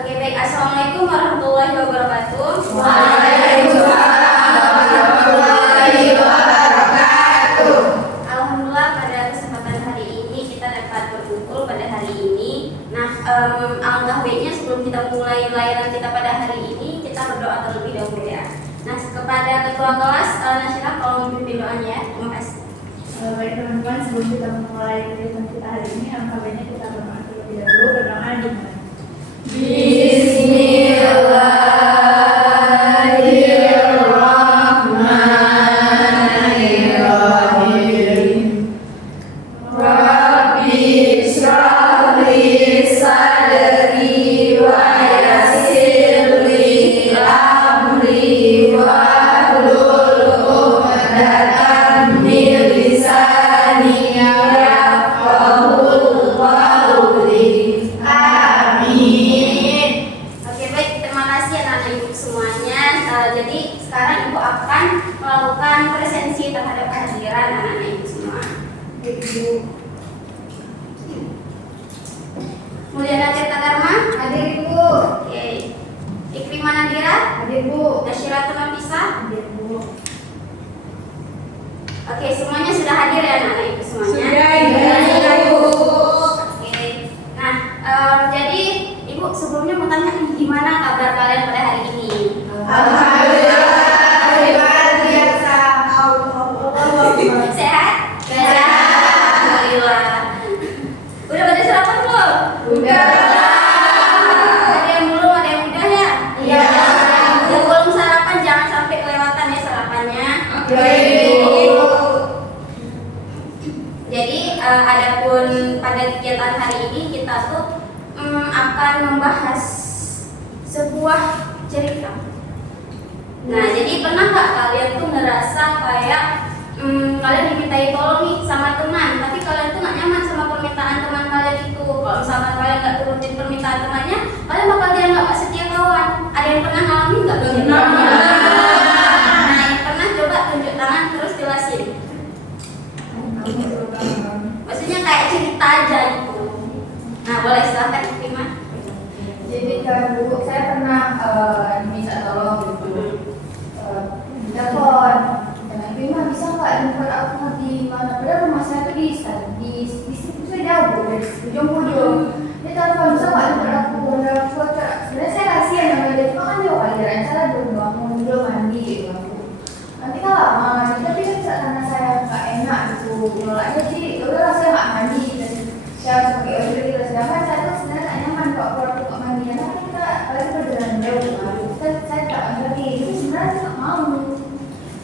Oke, baik. Assalamualaikum warahmatullahi wabarakatuh. Waalaikumsalam warahmatullahi wabarakatuh. Alhamdulillah pada kesempatan hari ini kita dapat berkumpul pada hari ini. Nah, alangkah baiknya sebelum kita mulai layanan kita pada hari ini, kita berdoa terlebih dahulu ya. Nah, kepada ketua kelas, Nasyirah, kalau memimpin doanya ya. Terima kasih. Baik teman-teman, sebelum kita memulai kegiatan kita hari ini, alangkah baiknya kita berdoa terlebih dahulu. Berdoa dimulai. Bismillahirrahmanirrahim. Rabbi shrah li sadri wa yassir li amri wahlul 'uqdatam min lisani yafqahu qawli. Amin. Oke, baik. Terima kasih anak-anak ibu semuanya. Jadi sekarang ibu akan melakukan presensi terhadap kehadiran anak-anak ibu semua. Ibu Mulyana Tirta Dharma, hadir Ibu. oke. Ikrimah Nadira, Hadir Bu. Nasyiratun Nafisa. Hadir Bu. Oke, semuanya sudah hadir ya anak-anak ibu semuanya. Sudah Ibu. Oke. Nah, jadi ibu sebelumnya mau tanya gimana kabar kalian pada hari ini? Alhamdulillah luar biasa. Sehat? Alhamdulillah. Udah pada sarapan belum? Udah. Ada yang belum, ada yang udah ya? Iya. Yang belum sarapan jangan sampai kelewatan ya sarapannya. Ibu. Jadi adapun pada kegiatan hari ini kita tuh akan membahas sebuah cerita. Nah, jadi pernah nggak kalian tuh ngerasa kayak kalian dimintai tolong nih sama teman, tapi kalian tuh nggak nyaman sama permintaan teman kalian itu. Kalau misalkan kalian nggak turutin permintaan temannya, kalian bakal dianggap nggak setia kawan. Ada yang pernah ngalamin nggak? Nah, yang pernah coba tunjuk tangan terus jelasin. Maksudnya kayak cerita aja gitu. Nah, boleh silahkan Ikrimah. Jadi kan Bu, saya pernah diminta tolong gitu. Telepon. Dan Bima bisa nggak jemput aku di mana? Padahal rumah saya tuh di situ jauh Bu, dari ujung-ujung. Dia telepon bisa nggak jemput aku? Dan aku sebenarnya saya kasihan sama dia, cuma kan dia wajaran saya belum bangun, belum mandi gitu aku. Nanti kan lama mandi, tapi kan karena saya nggak enak gitu nolaknya, jadi udah saya nggak mandi dan saya harus pakai baju gitu. Sedangkan saya tuh sebenarnya nggak nyaman kalau keluar untuk mandi, karena kan kita apalagi perjalanan jauh kan. Saya tak ngerti, jadi sebenarnya saya nggak mau.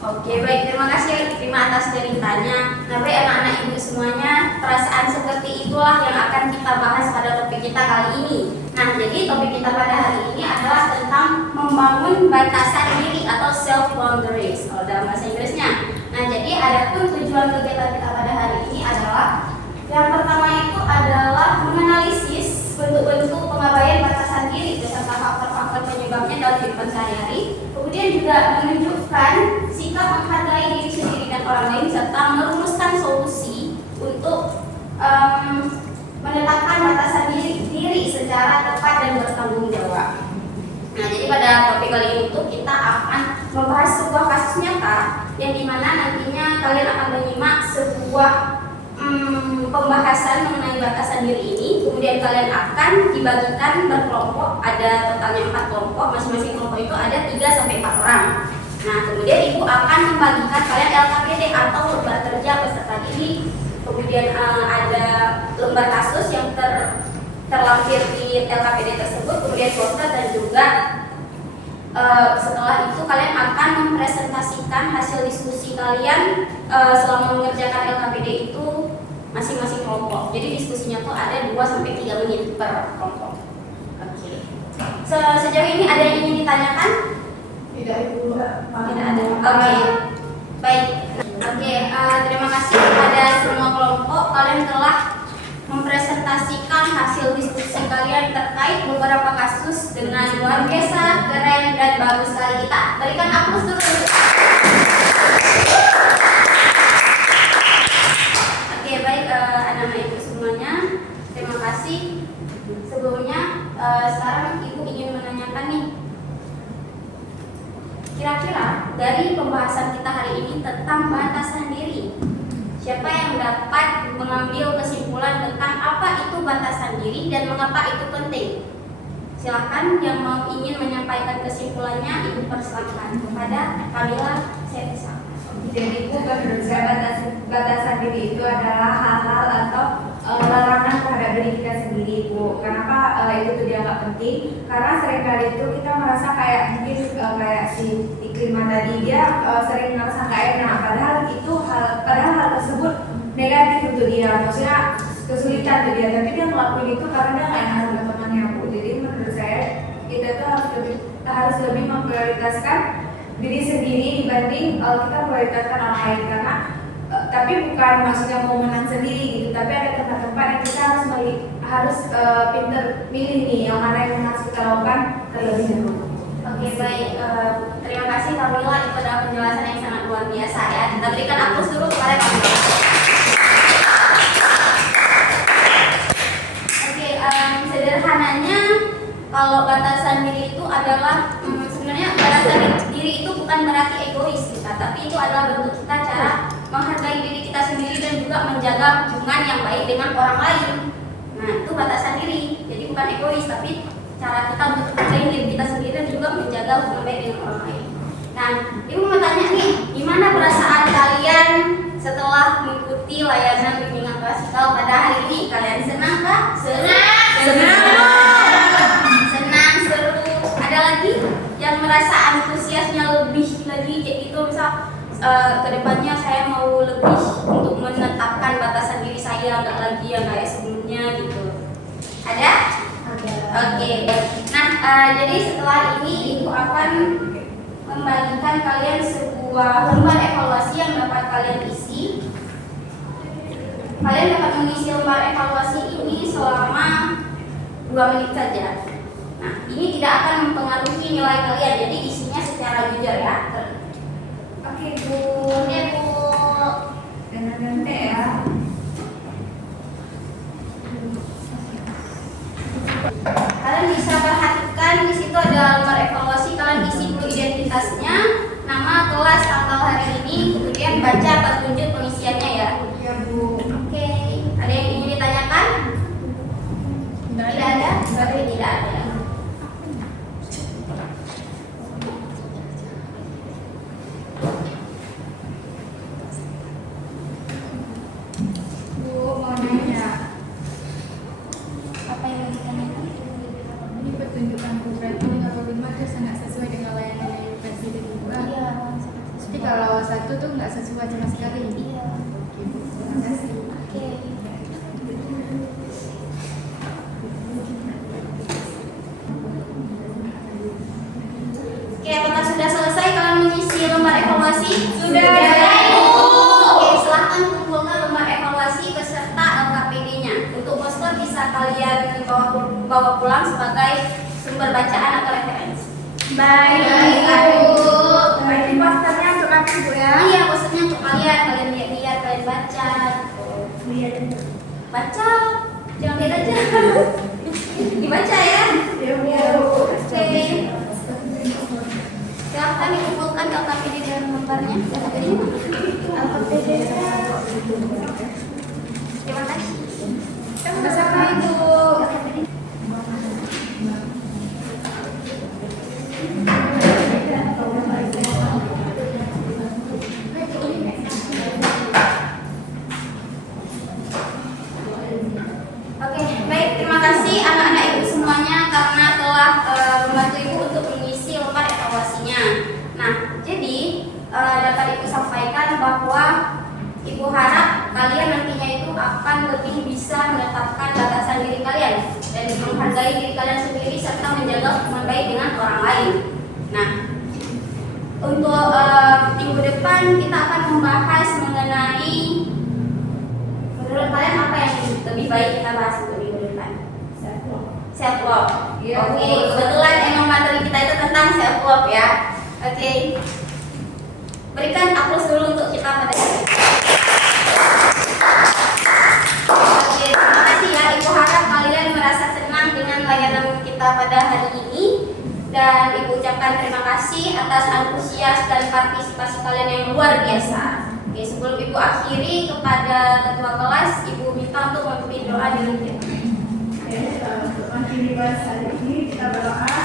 Oke, baik. Terima kasih Ikrimah atas ceritanya. Nah, baik anak-anak ibu semuanya, perasaan seperti itulah yang akan kita bahas pada topik kita kali ini. Nah, jadi topik kita pada hari ini adalah tentang membangun batasan diri atau self boundaries kalau dalam bahasa Inggrisnya. Nah, jadi adapun tujuan kegiatan kita pada hari ini adalah yang pertama itu adalah menganalisis bentuk-bentuk pengabaian batasan diri beserta faktor-faktor penyebabnya dalam kehidupan sehari-hari. Kemudian juga menunjukkan sikap menghargai diri sendiri dan orang lain serta merumuskan solusi untuk menetapkan batasan diri secara tepat dan bertanggung jawab. Nah, jadi pada topik kali ini tuh kita akan membahas sebuah kasus nyata yang dimana nantinya kalian akan menyimak sebuah pembahasan mengenai batasan diri ini. Kemudian kalian akan dibagikan berkelompok, ada totalnya 4 kelompok, masing-masing kelompok itu ada 3-4 orang. Nah, kemudian ibu akan membagikan kalian LKPD atau lembar kerja peserta didik. Kemudian ada lembar kasus yang terlampir di LKPD tersebut, kemudian poster dan juga setelah itu kalian akan mempresentasikan hasil diskusi kalian selama mengerjakan LKPD itu masing-masing kelompok. Jadi diskusinya tuh ada 2-3 menit per kelompok. Oke. Sejauh ini ada yang ingin ditanyakan? Tidak Ibu. Tidak ada. Oke. Baik. Oke. Terima kasih kepada semua kelompok. Kalian telah mempresentasikan hasil diskusi kalian terkait beberapa kasus dengan luar biasa, keren dan bagus sekali. Kita berikan aplaus dulu. Oke, baik anak-anak ibu semuanya. Terima kasih. Sebelumnya sekarang Ibu ingin menanyakan nih, kira-kira dari pembahasan kita hari ini tentang batasan diri, siapa yang dapat mengambil kesimpulan tentang apa itu batasan diri dan mengapa itu penting? Silahkan yang mau ingin menyampaikan kesimpulannya, Ibu persilahkan kepada Kamila Setsa. Jadi Bu, menurut saya batasan diri itu adalah hal-hal atau larangan terhadap diri kita sendiri, Bu. Kenapa itu tuh dianggap penting? Karena seringkali itu kita merasa kayak mungkin kayak si Iklima tadi, dia sering merasa gak enak, padahal hal tersebut negatif untuk dia, maksudnya kesulitan untuk dia, tapi dia ngelakuin itu karena dia gak enak sama temannya, Bu. Jadi menurut saya kita tuh harus lebih memprioritaskan diri sendiri dibanding kita prioritaskan orang lain, karena tapi bukan maksudnya mau menang sendiri gitu, tapi ada tempat-tempat yang kita harus pinter pilih nih yang mana yang harus kita lakukan terlebih dahulu. Oke, baik. Terima kasih Kamila, itu adalah penjelasan yang sangat luar biasa ya. Kita berikan aplaus dulu kepada Kamila. Oke, sederhananya kalau batasan diri itu adalah sebenarnya batasan diri itu bukan berarti egois kita, tapi itu adalah bentuk kita cara menghargai diri kita sendiri dan juga menjaga hubungan yang baik dengan orang lain. Nah, itu batasan diri. Jadi bukan egois, tapi cara kita untuk menghargai diri kita sendiri dan juga menjaga hubungan baik dengan orang lain. Nah, Ibu mau tanya nih, gimana perasaan kalian setelah mengikuti layanan bimbingan klasikal pada hari ini? Kalian senang kah? Senang, seru. Ada lagi yang merasa antusiasnya lebih lagi kayak gitu, misal kedepannya saya mau lebih untuk menetapkan batasan diri saya, nggak lagi yang kayak sebelumnya gitu. Ada? Oke. Nah, jadi setelah ini Ibu akan membagikan kalian sebuah lembar evaluasi yang dapat kalian isi. Kalian dapat mengisi lembar evaluasi ini selama 2 menit saja. Nah, ini tidak akan mempengaruhi nilai kalian, jadi isinya secara jujur ya. Oke Bu, ganti ya. Kalian bisa perhatikan di situ ada lembar evaluasi, kalian isi dulu identitasnya, nama, kelas, tanggal hari ini, kemudian baca petunjuk pengisiannya ya. Ya Bu. Oke, ada yang ingin ditanyakan? Tidak ada? Berarti tidak ada. Bu, mau nanya. Apa yang mau ditanyakan? Ini petunjukan Bu, berarti 55 itu sangat sesuai dengan layanan yang presiden Bu. Iya. Tapi kalau 1 tuh nggak sesuai sama sekali. Iya. Oke Bu, terima kasih. Oke. Oke, apakah sudah selesai kalian mengisi lembar evaluasi? Sudah. Oke, silahkan kumpulkan lembar evaluasi beserta LKPD-nya. Untuk poster bisa kalian bawa pulang sebagai sumber bacaan atau referensi. Baik, Bu. Ini posternya untuk aku Bu ya. Iya, posternya untuk kalian lihat-lihat, kalian baca. Baca, jangan lihat aja. Dibaca ya. Ya Bu. Oke. Silahkan dikumpulkan LKPD dan lembarnya. Terima kasih. Sama-sama Ibu. Oke, baik. Terima kasih anak-anak Ibu semuanya karena telah membantu Ibu untuk mengisi lembar evaluasinya. Nah, jadi dapat Ibu sampaikan bahwa Ibu harap kalian nantinya itu akan lebih bisa menetapkan batasan diri kalian dan menghargai diri kalian sendiri serta menjaga hubungan baik dengan orang lain. Nah, untuk minggu depan kita akan membahas mengenai, menurut kalian apa yang lebih baik kita bahas untuk minggu depan? Self love. Iya, Oke, Bu. kebetulan emang materi kita itu tentang self love ya. Oke. Berikan aplaus dulu untuk kita pada hari ini. Oke, terima kasih ya. Ibu harap kalian merasa senang dengan layanan kita pada hari ini. Dan Ibu ucapkan terima kasih atas antusias dan partisipasi kalian yang luar biasa. Oke, sebelum Ibu akhiri, kepada ketua kelas, Ibu minta untuk memimpin doa diri kita. Untuk mengakhiri bahas hari ini kita berdoa